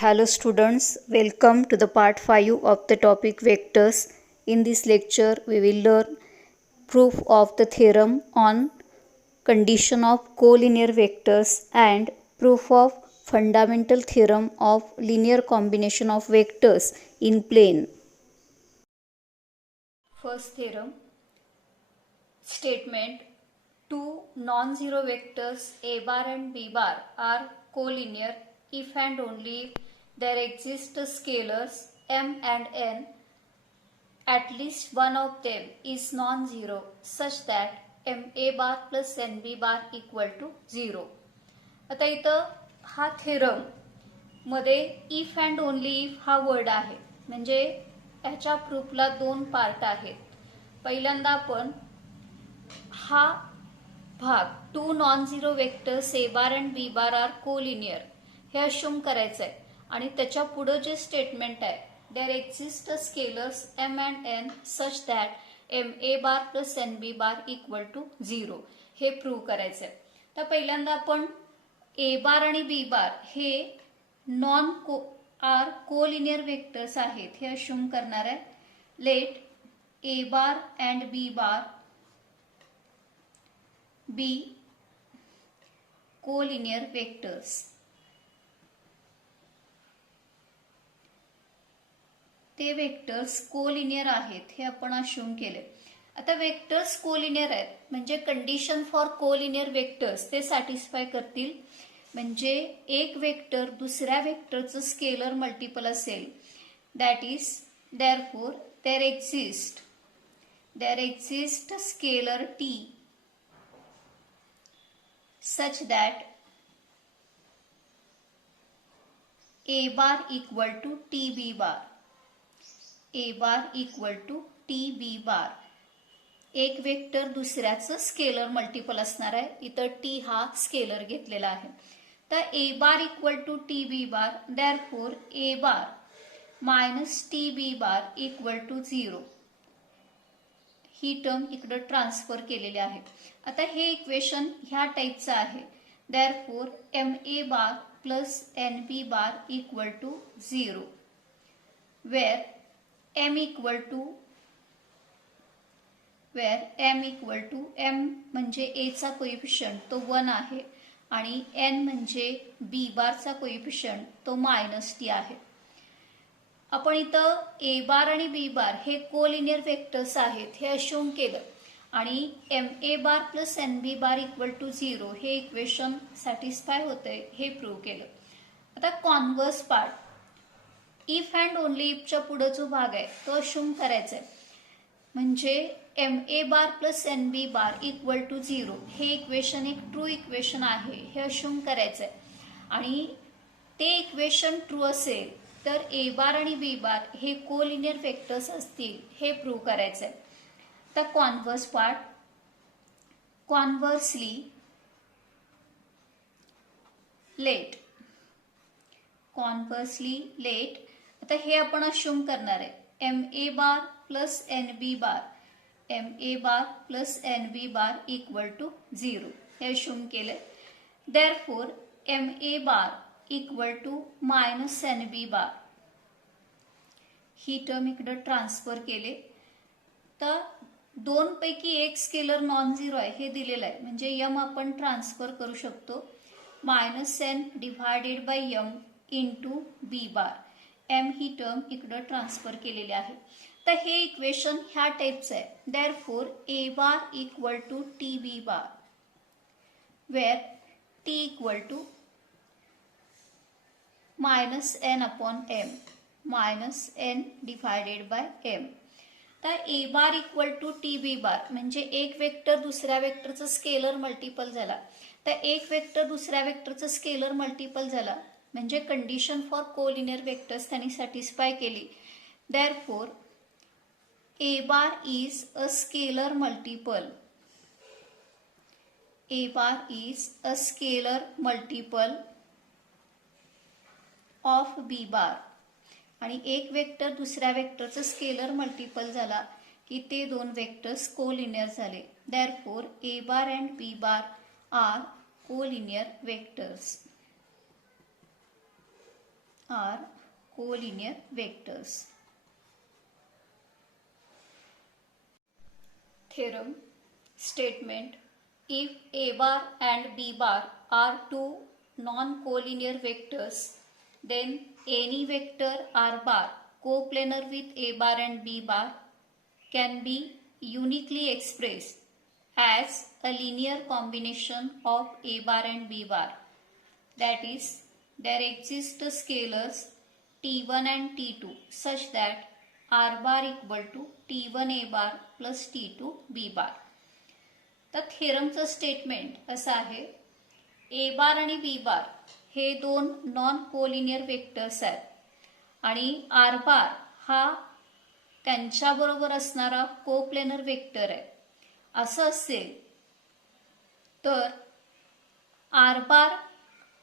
Hello students, welcome to the part 5 of the topic vectors. In this lecture, we will learn proof of the theorem on condition of collinear vectors and proof of fundamental theorem of linear combination of vectors in plane. First theorem, statement: two non-zero vectors a bar and b bar are collinear if and only if there exist scalars m and n, at least one of them is non-zero such that ma bar plus nb bar equal to 0. आता इथं हा theorem मध्ये if and only if हा word आहे, म्हणजे याच्या प्रूफला दोन part आहेत. पहिल्यांदा आपण हा भाग two non zero vectors A bar and B bar are collinear हे अश्युम करायचं आहे आणि त्याच्या पुढे जे स्टेटमेंट आहे there exist scalars M and N such that M A bar plus N B bar equal to 0 हे प्रूव्ह करायचं आहे. तर पहिल्यांदा आपण ए बार आणि बी बार हे नॉन कोलिनियर वेक्टर्स आहेत हे अश्युम करणार आहे. Let A bar and B bar be collinear vectors. ते वेक्टर्स कोलिनियर आहेत हे आपण अश्युम केले. आता वेक्टर्स कोलिनियर आहेत म्हणजे कंडिशन फॉर कोलिनियर वेक्टर्स ते सॅटिस्फाय करतील. म्हणजे एक वेक्टर दुसऱ्या वेक्टरचं स्केलर मल्टिपल असेल, that is therefore there exist scalar T such that a bar equal to tb bar, a bar equal to tb bar. एक वेक्टर दुसऱ्याचं स्केलर मल्टिपल असणार आहे. इथं टी हा स्केलर घेतलेला आहे. तर A bar equal to T B bar, therefore A bar minus T B bar equal to 0 ही टर्म इकडे ट्रान्सफर केलेली आहे. आता हे इक्वेशन ह्या टाईपचं आहे. Therefore M A bar plus N B bar equal to 0 where M equal to M म्हणजे ए चा कोइफिशियंट तो 1 आहे आणि एन म्हणजे बी बारचा कोइफिशियंट तो मायनस टी आहे. आपण इथं ए बार आणि बी बार हे कोलिनियर वेक्टर्स आहेत हे अश्युम केलं आणि M A bar plus N B bar equal to 0 हे इक्वेशन सॅटिस्फाय होतंय हे प्रूव्ह केलं. आता converse part, if and only इफच्या पुढे जो भाग आहे तो अश्युम करायचा आहे. म्हणजे M A bar plus N B bar equal to 0 हे इक्वेशन एक ट्रू इक्वेशन आहे हे अश्युम करायचं आहे आणि ते इक्वेशन ट्रू असेल तर ए बार आणि बी बार हे कोलिनियर वेक्टर्स असतील हे प्रूव्ह करायचं आहे. तर कॉन्व्हर्स पार्ट, कॉन्व्हर्सली लेट आता हे आपण अश्युम करणार आहे. M A bar plus N B bar equal to 0 हे अश्युम केले. Therefore M A bar equal to minus N B bar ही टर्म इकडे ट्रान्सफर केले. तर दोन पैकी एक स्केलर नॉन झिरो आहे हे दिलेलं आहे म्हणजे यम आपण ट्रान्सफर करू शकतो. Minus N divided by M into B bar, M ही टर्म इकडे ट्रान्सफर केलेली आहे. तर हे इक्वेशन ह्या टाईपचं आहे. Therefore A bar equal to T B bar where T equal to minus N upon M, minus N divided by M. तर A bar equal to T B bar म्हणजे एक वेक्टर दुसऱ्या वेक्टरचं स्केलर मल्टिपल झाला. तर एक vector दुसऱ्या वेक्टरचं स्केलर मल्टिपल झाला म्हणजे कंडिशन फॉर कोलिनियर वेक्टर्स त्यांनी सॅटिस्फाय केली. Therefore A bar is a scalar multiple of B bar आणि एक वेक्टर दुसऱ्या वेक्टरचं स्केलर मल्टिपल झाला की ते दोन वेक्टर्स कोलिनियर झाले. Therefore A bar and B bar are collinear vectors. are collinear vectors. Theorem statement: if A bar and B bar are two non-collinear vectors, then any vector R bar coplanar with A bar and B bar can be uniquely expressed as a linear combination of A bar and B bar. That is, there exist scalars T1 and T2 such that R bar equal to T1 A bar plus T2 B bar. तर थेरमचं statement असं आहे, ए बार आणि B bar हे दोन non collinear vectors आहेत आणि R bar हा त्यांच्याबरोबर असणारा कोप्लेनर वेक्टर आहे. असं असेल तर आर बार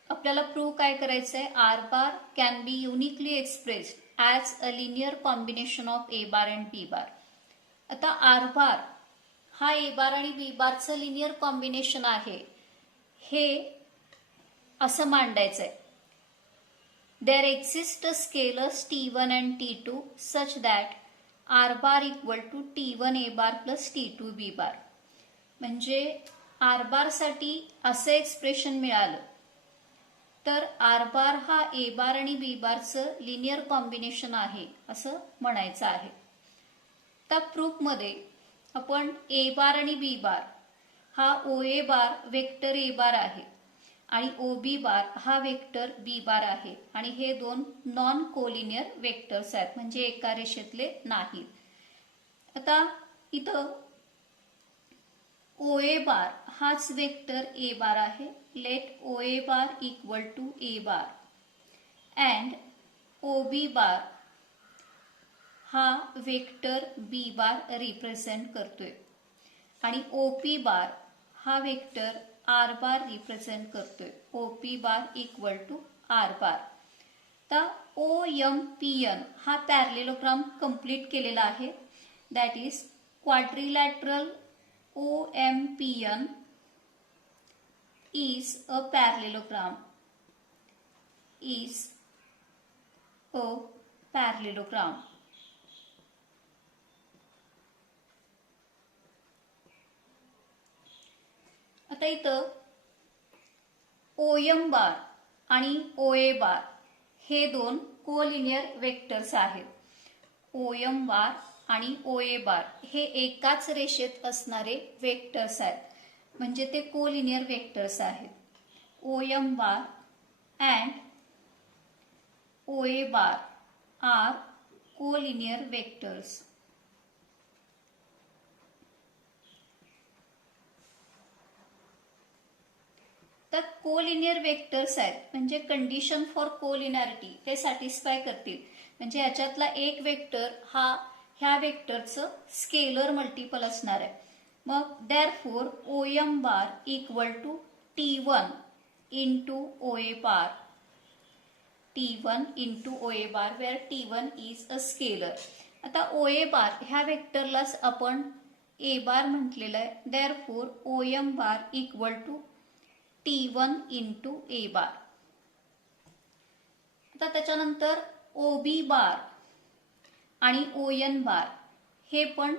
आपल्याला प्रूव्ह काय करायचं आहे, R bar can be uniquely expressed as a linear combination of A bar and B bar. आता आर बार हा ए बार आणि बी बारचं लिनियर कॉम्बिनेशन आहे हे असं मांडायचं आहे. There exist scalars T1 and T2 such that R bar equal to T1 A bar plus T2 B bar. म्हणजे R बारसाठी असं एक्सप्रेशन मिळालं तर आर बार हा ए बार आणि बी बारचं लिनियर कॉम्बिनेशन आहे असं म्हणायचं आहे. त्या प्रूफमध्ये आपण ए बार आणि बी बार हा ओ A bar vector A bar आहे आणि ओ बी बार हा वेक्टर बी बार आहे आणि हे दोन नॉन कोलिनियर वेक्टर्स आहेत, म्हणजे एका रेषेतले नाहीत. आता इथं ओ ए बार हाच वेक्टर ए बार आहे. Let O A bar equal to A bar and O B bar हा वेक्टर बी बार रिप्रेझेंट करतोय आणि ओ पी बार हा वेक्टर आर बार रिप्रेझेंट करतोय. O P bar equal to R bar. तर O M P N हा parallelogram complete केलेला आहे. That is quadrilateral OMPN is a parallelogram. आता इथं OM बार आणि OA बार हे दोन कोलिनियर वेक्टर्स आहेत. OM बार आणि OA बार हे एकाच रेषेत असणारे वेक्टर्स आहेत, म्हणजे ते कोलिनियर वेक्टर्स आहेत. OM bar and OA bar are collinear vectors. तर कोलिनियर वेक्टर्स आहेत म्हणजे कंडिशन फॉर कोलिनॅरिटी ते सॅटिस्फाय करतील. म्हणजे याच्यातला एक वेक्टर हा ह्या वेक्टरचं स्केलर मल्टिपल असणार आहे. मग therefore OM bar equal to T1 into OA bar. T1 into OA bar where T1 is a scalar. आता OA बार ह्या वेक्टरलाच आपण ए बार म्हटलेलं आहे. Therefore OM bar equal to T1 into A bar. आता त्याच्यानंतर OB बार आणि ON बार हे पण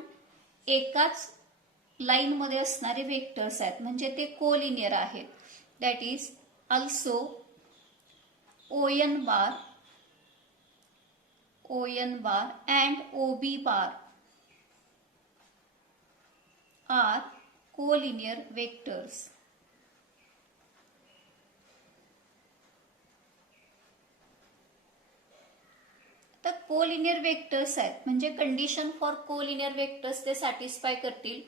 एकाच लाईनमध्ये असणारे वेक्टर्स आहेत, म्हणजे ते कोलिनियर आहेत. That is also ON bar and OB bar are collinear vectors. तर कोलिनियर वेक्टर्स आहेत म्हणजे कंडिशन फॉर कोलिनियर वेक्टर्स ते सॅटिस्फाय करतील.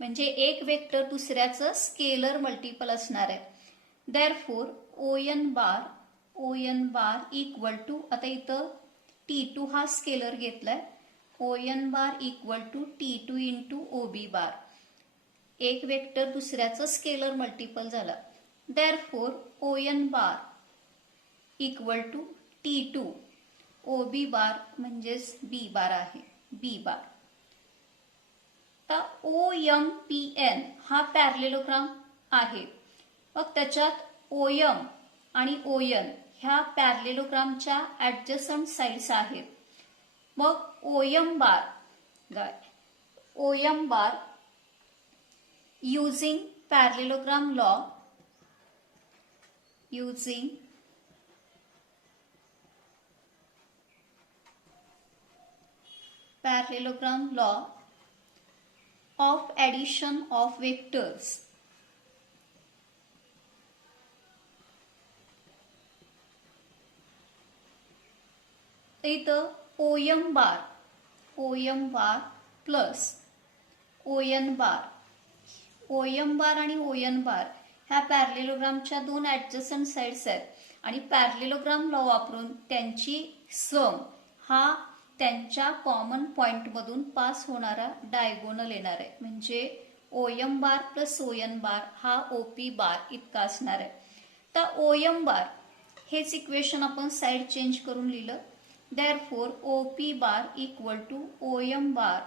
म्हणजे एक वेक्टर दुसऱ्याचं स्केलर मल्टिपल असणार आहे. Therefore ON bar equal to, आता इथं T2 हा स्केलर घेतलाय. ON bar equal to T2 into OB bar. एक वेक्टर दुसऱ्याचं स्केलर मल्टिपल झालं. Therefore ON bar equal to T2 OB bar म्हणजेच बी बार आहे, बी बार. तर OMPN हा पॅरलेलोग्राम आहे. मग त्याच्यात OM आणि ON ह्या पॅरलेलोग्रामच्या ॲडजसंट साईड्स आहेत. मग ओएम बार using parallelogram law of addition of vectors. इथं ओएम बार प्लस ओएन बार आणि ओएन बार ह्या पॅरलेलोग्रामच्या दोन ॲडजसंट साईड्स आहेत आणि पॅरलेलोग्राम लॉ वापरून त्यांची सम हा त्यांच्या कॉमन पॉइंटमधून पास होणारा डायगोनल येणार आहे. म्हणजे ओएम बार प्लस ओएन बार हा ओपी बार इतका असणार आहे. तर ओएम बार हेच इक्वेशन आपण साईड चेंज करून लिहिलं. Therefore OP bar equal to OM bar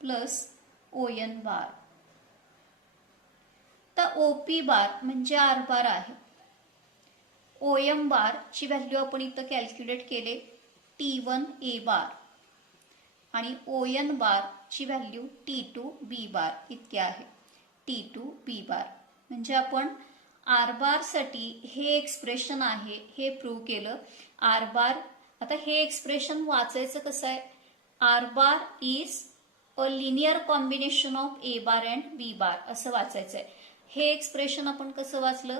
plus ON bar. तर ओपी बार म्हणजे आर बार आहे. ओएम बार ची व्हॅल्यू आपण इथं कॅल्क्युलेट केले T1 A बार आणि ओएन बार ची व्हॅल्यू T2 B बार इतकी आहे. T2 B बार म्हणजे आपण आर बार साठी हे एक्सप्रेशन आहे हे प्रूव्ह केलं. आर बार आता हे एक्सप्रेशन वाचायचं कसं आहे. R bar is a linear combination of A bar and B bar असं वाचायचं आहे. हे एक्सप्रेशन आपण कसं वाचलं.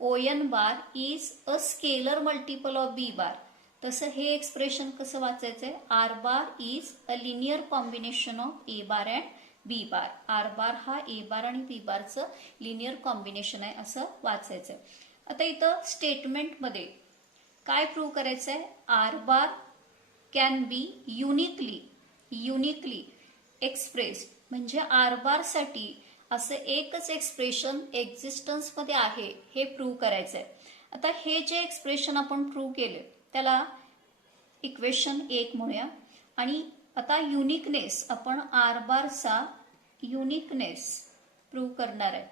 ON bar is a scalar multiple of B bar. तसं हे एक्सप्रेशन कसं वाचायचंय. R bar is a linear combination of A bar and B bar. R bar हा ए बार आणि बी बारचं लिनियर कॉम्बिनेशन आहे असं वाचायचंय. आता इथं स्टेटमेंटमध्ये काय प्रूव्ह करायचंय. R bar can be uniquely expressed म्हणजे आर बार साठी असं एकच एक्सप्रेशन एक्झिस्टन्समध्ये आहे हे प्रूव्ह करायचंय. आता हे जे एक्सप्रेशन आपण प्रूव्ह केले त्याला इक्वेशन 1 म्हणूया. आणि आता युनिकनेस आपण आर बारचा युनिकनेस प्रूव्ह करणार आहे.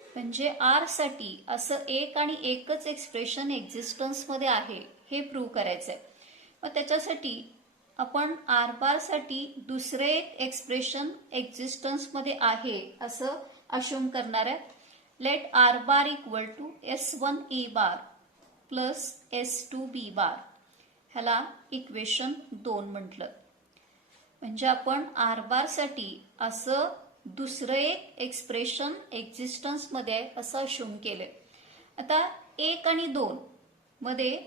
म्हणजे आर साठी असं एक आणि एकच एक्सप्रेशन एक्झिस्टन्समध्ये आहे हे प्रूव्ह करायचंय. मग त्याच्यासाठी आपण आर बार साठी दुसरे एक एक्सप्रेशन एक्झिस्टन्समध्ये आहे असं अश्युम करणार आहे. Let R bar equal to S1 A bar plus S2 B bar. ह्याला इक्वेशन 2 म्हटलं. म्हणजे आपण आर बार साठी असं दुसरं एक एक्सप्रेशन एक्झिस्टन्समध्ये आहे असं अश्युम केलंय. आता 1 आणि 2 मध्ये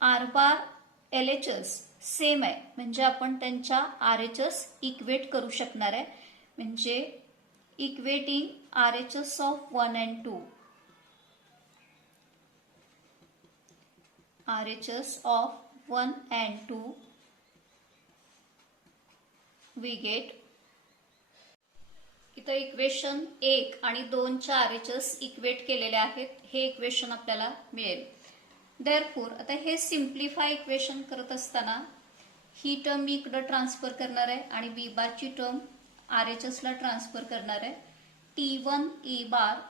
आर बार LHS सेम आहे म्हणजे आपण त्यांच्या RHS इक्वेट करू शकणार आहे. म्हणजे equating RHS of 1 and 2. RHS of 1 and 2 we get. इथं इक्वेशन 1 आणि 2 च्या RHS इक्वेट केलेले आहेत. हे इक्वेशन आपल्याला मिळेल. देअरफॉर आता हे सिम्प्लिफाय इक्वेशन करत असताना ही टर्म मी इकडे ट्रान्सफर करणार आहे आणि बी बारची टर्म RHS ला ट्रान्सफर करणार आहे. T1 A bar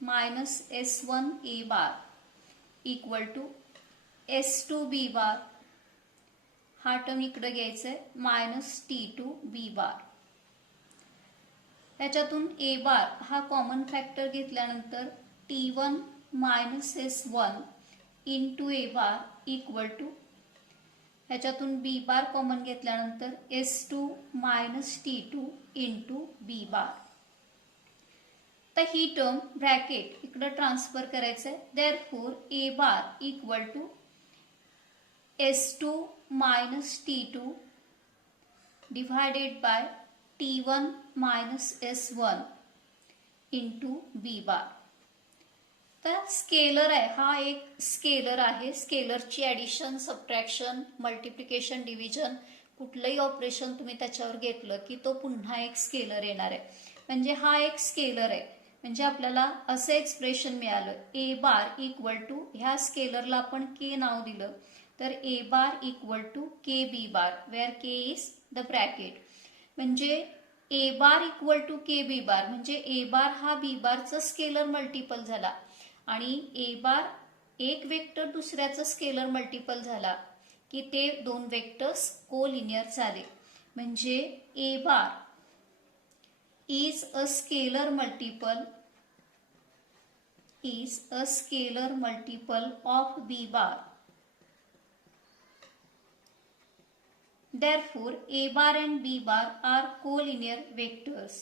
minus S1 A bar equal to S2 B bar. हा टर्म इकडे घ्यायचा आहे मायनस T2 B बार. त्याच्यातून A बार हा कॉमन फॅक्टर घेतल्यानंतर T1 minus S1 into A bar equal to ह्याच्यातून B बार कॉमन घेतल्यानंतर S2 minus T2 into B bar. तर ही टर्म ब्रॅकेट इकडे ट्रान्सफर करायचंय. Therefore A bar equal to S2 minus T2 divided by T1 minus S1 into B bar. तर scalar आहे हा एक स्केलर आहे. स्केलरची ॲडिशन सबट्रॅक्शन मल्टिप्लिकेशन डिव्हिजन कुठलंही ऑपरेशन तुम्ही त्याच्यावर घेतलं की तो पुन्हा एक स्केलर येणार आहे. म्हणजे हा एक स्केलर आहे. म्हणजे आपल्याला असं एक्सप्रेशन मिळालं A बार इक्वल टू ह्या स्केलरला आपण K नाव दिलं तर A bar equal to KB bar where K is the bracket. म्हणजे A bar equal to KB bar म्हणजे A बार हा B बारचा स्केलर मल्टिपल झाला आणि A बार एक वेक्टर दुसऱ्याचा स्केलर मल्टिपल झाला की ते दोन वेक्टर्स कोलिनियर झाले. म्हणजे A bar is a scalar multiple of B bar. Therefore, A bar and B bar are collinear vectors.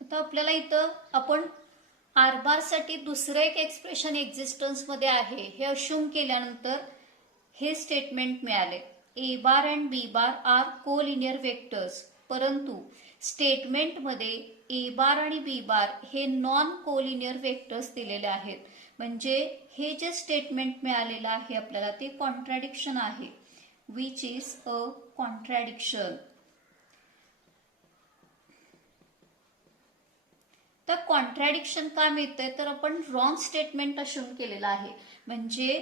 आता आपल्याला इथं आपण आर बार साठी दुसरं एक एक्सप्रेशन एक्झिस्टन्स मध्ये आहे हे अश्युम केल्यानंतर हे स्टेटमेंट मिळाले. A bar and B bar are collinear vectors. परंतु स्टेटमेंटमध्ये ए बार आणि बी बार हे नॉन कोलिनियर वेक्टर्स दिलेले आहेत. म्हणजे हे जे स्टेटमेंट मिळालेलं आहे आपल्याला ते कॉन्ट्रॅडिक्शन आहे. Which is a contradiction. तर कॉन्ट्रॅडिक्शन का मिळतंय तर आपण रॉंग स्टेटमेंट अश्युम केलेलं आहे. म्हणजे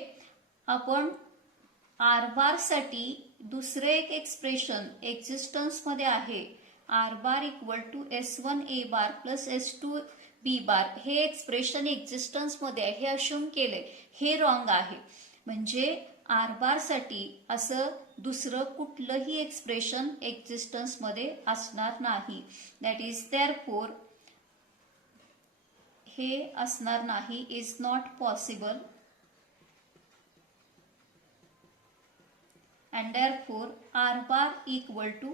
आपण आर बार साठी दुसरे एक एक्सप्रेशन एक्झिस्टन्स मध्ये आहे. R bar equal to S1 A bar plus S2 B bar हे एक्सप्रेशन एक्झिस्टन्स मध्ये आहे हे अश्युम केले हे रॉंग आहे. म्हणजे आर बार साठी असं दुसरं कुठलंही एक्सप्रेशन एक्झिस्टन्स मध्ये असणार नाही. दॅट इज देअरफोर हे असणार नाही. Is not possible and therefore R bar equal to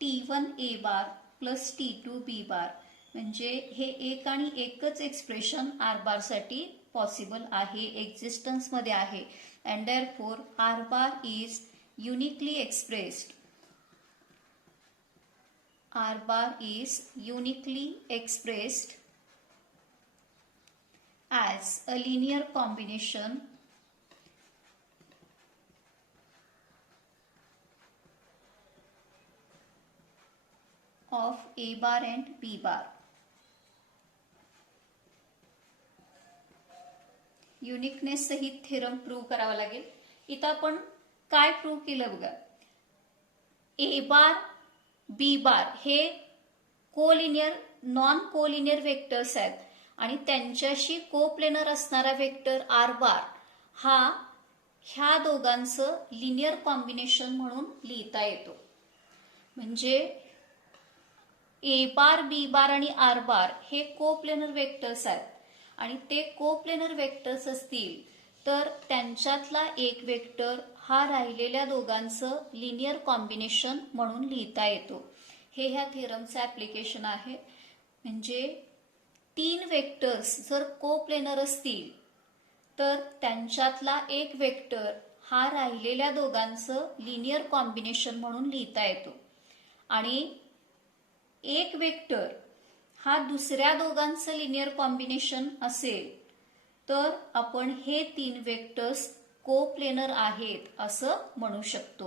T1 A bar plus T2 B bar. म्हणजे हे एक आणि एकच एक्सप्रेशन आर बार साठी पॉसिबल आहे एक्झिस्टन्स मध्ये आहे. and therefore R bar is uniquely expressed. R bar is uniquely expressed as a linear combination of A bar and B bar. Uniqueness सहित थेरम प्रूव्ह करावा लागेल. इथं आपण काय प्रूव्ह केलं बघा. ए बार बी बार हे कोलिनियर नॉन कोलिनियर वेक्टर्स आहेत आणि त्यांच्याशी कोप्लेनर असणारा वेक्टर आर बार हा ह्या दोघांचं लिनियर कॉम्बिनेशन म्हणून लिहिता येतो. म्हणजे ए बार बी बार आणि आर बार हे कोप्लेनर वेक्टर्स आहेत आणि ते कोप्लेनर वेक्टर्स असतील तर त्यांच्यातला एक वेक्टर हा राहिलेल्या दोघांचं लिनियर कॉम्बिनेशन म्हणून लिहिता येतो. हे ह्या थेरमचं ऍप्लिकेशन आहे. म्हणजे तीन वेक्टर्स जर कोप्लेनर असतील तर त्यांच्यातला एक वेक्टर हा राहिलेल्या दोघांचं लिनियर कॉम्बिनेशन म्हणून लिहिता येतो आणि एक वेक्टर हा दुसऱ्या दोघांचं लिनियर कॉम्बिनेशन असेल तर आपण हे तीन वेक्टर्स कोप्लेनर आहेत असं म्हणू शकतो.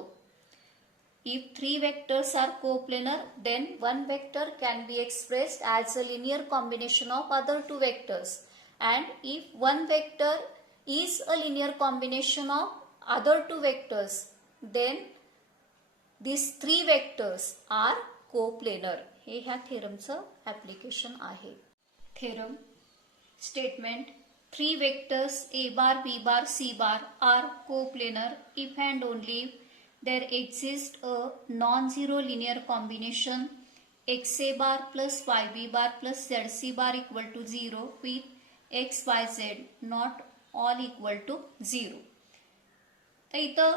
If three vectors are coplanar, then one vector can be expressed as a linear combination of other two vectors. And if one vector is a linear combination of other two vectors, then these three vectors are coplanar. हे ह्या थेरमचं application आहे. Theorem statement 3 vectors A bar, B bar, C bar are coplanar if and only if there exists a non-zero linear combination XA bar plus YB bar plus ZC bar equal to 0 with XYZ not all equal to 0. तर इथं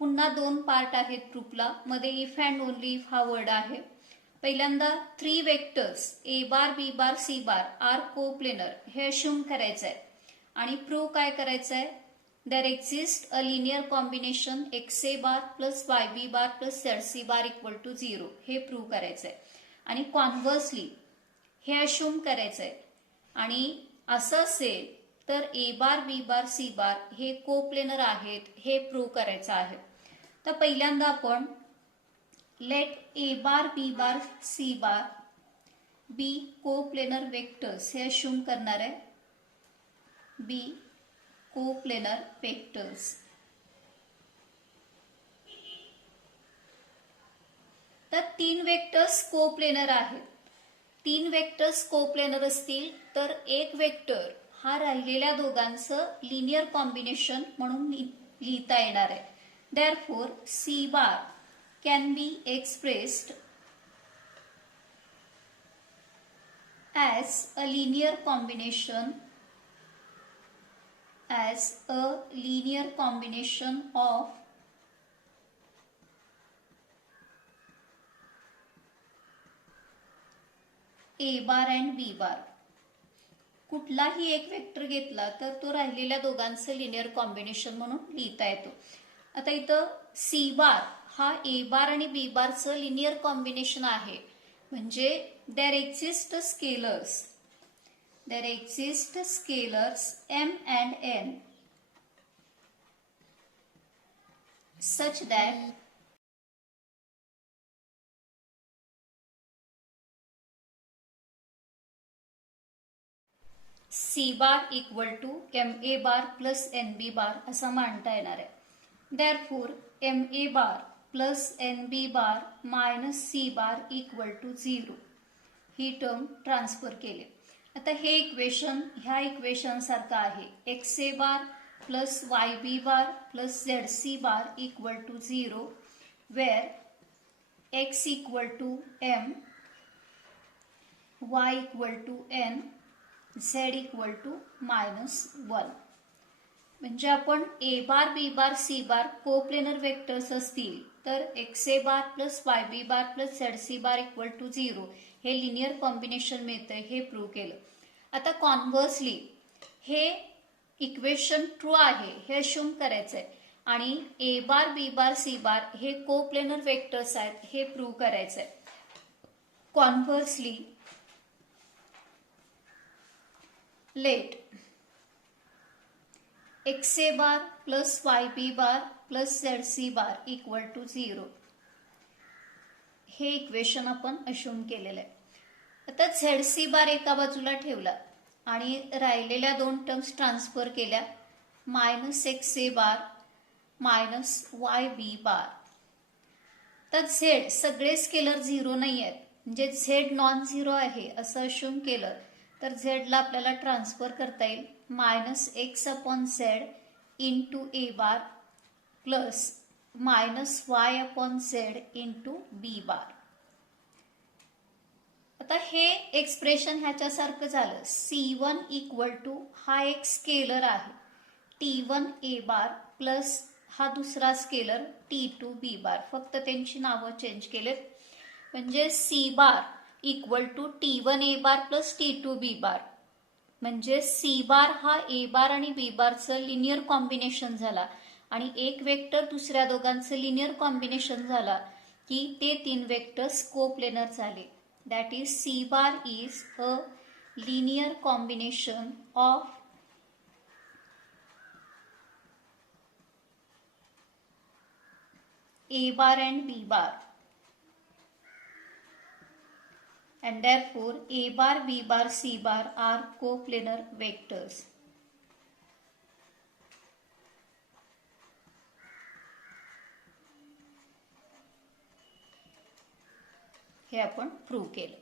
पुन्हा दोन part आहेत प्रूफला. मध्ये if and only if हा word आहे. पहिल्यांदा 3 vectors A bar B bar C bar are coplanar हे अश्युम करायचं आहे आणि प्रूव्ह काय करायचं आहे. There exist a linear combination XA bar plus YB bar plus ZC bar equal to 0 हे प्रूव्ह करायचं आहे आणि कॉन्व्हर्सली हे अश्युम करायचं आहे आणि असं असेल तर A bar B bar C बार हे कोप्लेनर आहेत हे प्रूव्ह करायचं आहे. तर पहिल्यांदा आपण let A bar B bar C bar be coplanar vectors हे अश्युम करणार आहे. Be coplanar vectors. तर 3 वेक्टर्स कोप्लेनर आहेत. 3 वेक्टर्स कोप्लेनर असतील तर एक वेक्टर हा राहिलेल्या दोघांचं लिनियर कॉम्बिनेशन म्हणून लिहिता येणार आहे. Therefore, C bar can be expressed as a linear combination of A bar and B bar. कुठलाही एक वेक्टर घेतला तर तो राहिलेल्या दोघांचं लिनियर कॉम्बिनेशन म्हणून लिहिता येतो. आता इथं सी बार हा ए बार आणि बी बारचं लिनियर कॉम्बिनेशन आहे. म्हणजे there exist scalars m and n such that C bar equal to MA bar plus NB bar असा मांडता येणार आहे. Therefore, MA bar plus NB bar minus C bar equal to 0 ही term transfer केली. आता हे इक्वेशन ह्या equation सारखं आहे. XA bar plus YB bar plus ZC bar equal to 0 where X equal to M, Y equal to N, Z equal to -1. म्हणजे आपण A bar B bar C bar coplanar vectors असतील तर XA bar plus YB bar plus ZC bar equal to 0 हे linear combination मिळतंय हे prove केलं. आता कॉन्व्हर्सली हे इक्वेशन ट्रू आहे हे अश्युम करायचंय आणि ए बार बी बार सी बार हे कोप्लेनर वेक्टर्स आहेत हे प्रूव्ह करायचंय. Conversely let XA bar plus YB bar plus ZC bar equal to 0 हे इक्वेशन आपण अश्युम केलेलं आहे. आता ZC बार एका बाजूला ठेवला आणि राहिलेल्या दोन टर्म्स ट्रान्सफर केल्या. -XA बार मायनस YB बार. तर Z सगळे स्केलर 0 नाही आहेत म्हणजे Z नॉन झिरो आहे असं अश्युम केलं तर Z ला आपल्याला ट्रान्सफर करता येईल -X/Z into A bar plus -Y/Z into B बार. आता हे एक्सप्रेशन ह्याच्यासारखं झालं. C1 इक्वल टू हा एक स्केलर आहे T1 A बार प्लस हा दुसरा स्केलर T2 B बार. फक्त त्यांची नावं चेंज केलेत. म्हणजे C bar equal to T1 A bar plus T2 B bar. म्हणजे C बार हा A बार आणि B बारचं लिनियर कॉम्बिनेशन झाला आणि एक वेक्टर दुसऱ्या दोघांचं लिनियर कॉम्बिनेशन झाला की ते 3 वेक्टर्स कोप्लेनर झाले. That is C bar is a linear combination of A bar and B bar and therefore A bar, B bar, C bar are coplanar vectors. हे आपण प्रूव्ह केलं.